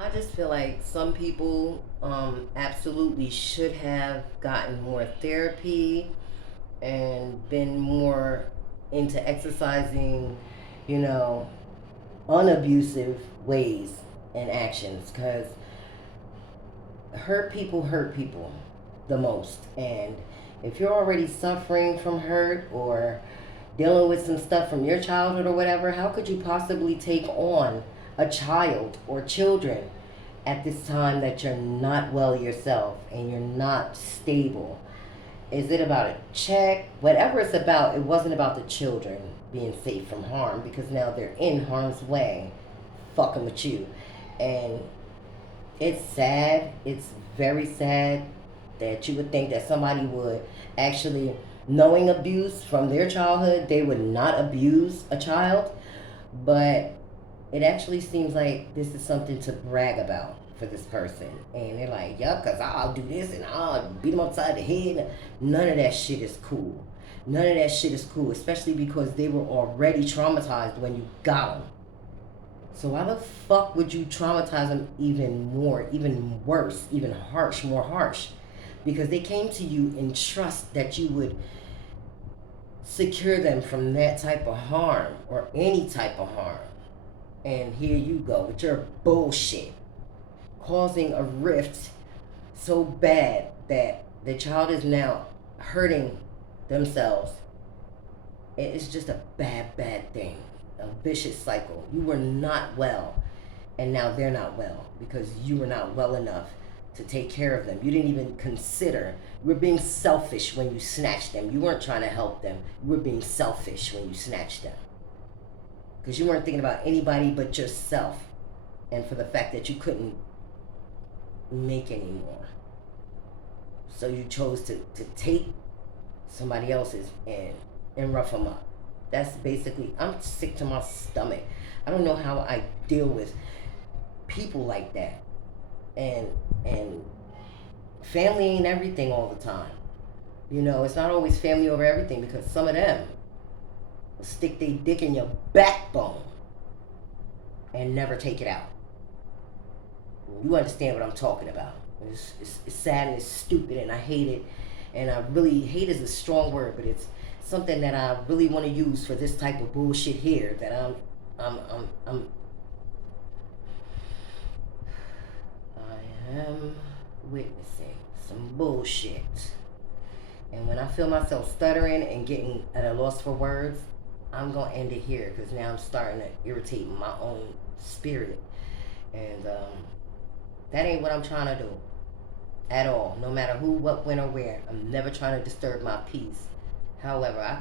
I just feel like some people absolutely should have gotten more therapy and been more into exercising, you know, unabusive ways and actions because hurt people the most. And if you're already suffering from hurt or dealing with some stuff from your childhood or whatever, how could you possibly take on a child or children at this time that you're not well yourself and you're not stable? Is it about a check? Whatever it's about, it wasn't about the children being safe from harm because now they're in harm's way fucking with you. And it's sad. It's very sad that you would think that somebody would actually, knowing abuse from their childhood, they would not abuse a child. But it actually seems like this is something to brag about for this person. And they're like, yeah, because I'll do this and I'll beat them upside the head. None of that shit is cool. None of that shit is cool, especially because they were already traumatized when you got them. So why the fuck would you traumatize them even more, even worse, even harsh, more harsh? Because they came to you in trust that you would secure them from that type of harm or any type of harm. And here you go with your bullshit, causing a rift so bad that the child is now hurting themselves. It's just a bad, bad thing. A vicious cycle. You were not well, and now they're not well because you were not well enough to take care of them. You didn't even consider. You were being selfish when you snatched them. You weren't trying to help them. You were being selfish when you snatched them because you weren't thinking about anybody but yourself, and for the fact that you couldn't make any more. So you chose to take somebody else's and rough them up. That's basically, I'm sick to my stomach. I don't know how I deal with people like that. And family ain't everything all the time. You know, it's not always family over everything because some of them will stick their dick in your backbone and never take it out. You understand what I'm talking about. It's sad and it's stupid and I hate it. And I really, hate is a strong word, but it's something that I really want to use for this type of bullshit here that I am witnessing some bullshit. And when I feel myself stuttering and getting at a loss for words, I'm gonna end it here because now I'm starting to irritate my own spirit. And that ain't what I'm trying to do at all. No matter who, what, when, or where. I'm never trying to disturb my peace. However, I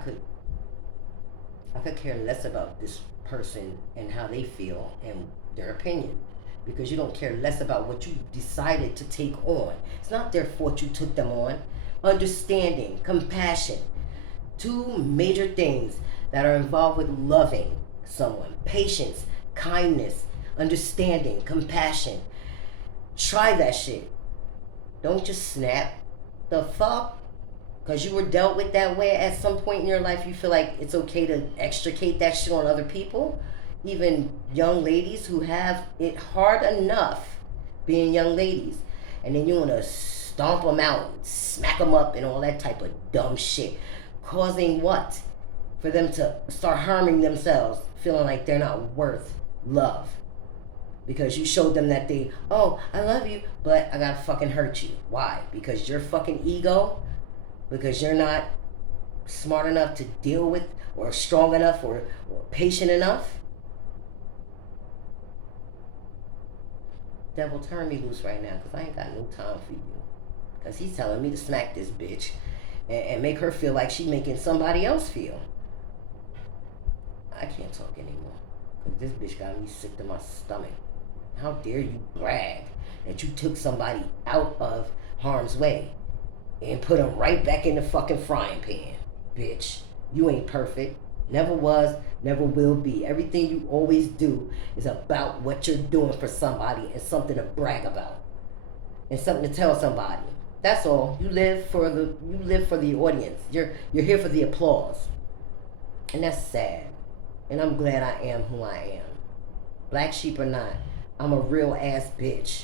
could care less about this person and how they feel and their opinion because you don't care less about what you decided to take on. It's not their fault you took them on. Understanding, compassion, two major things that are involved with loving someone. Patience, kindness, understanding, compassion. Try that shit. Don't just snap. The fuck? Because you were dealt with that way at some point in your life, you feel like it's okay to extricate that shit on other people? Even young ladies who have it hard enough being young ladies. And then you want to stomp them out, smack them up, and all that type of dumb shit. Causing what? For them to start harming themselves, feeling like they're not worth love. Because you showed them that oh, I love you, but I gotta fucking hurt you. Why? Because your fucking ego? Because you're not smart enough to deal with, or strong enough, or patient enough? Devil, turn me loose right now, because I ain't got no time for you. Because he's telling me to smack this bitch and make her feel like she's making somebody else feel. I can't talk anymore. Because this bitch got me sick to my stomach. How dare you brag that you took somebody out of harm's way and put them right back in the fucking frying pan, bitch. You ain't perfect. Never was, never will be. Everything you always do is about what you're doing for somebody and something to brag about and something to tell somebody. That's all. You live for the audience. You're here for the applause. And that's sad. And I'm glad I am who I am. Black sheep or not, I'm a real ass bitch.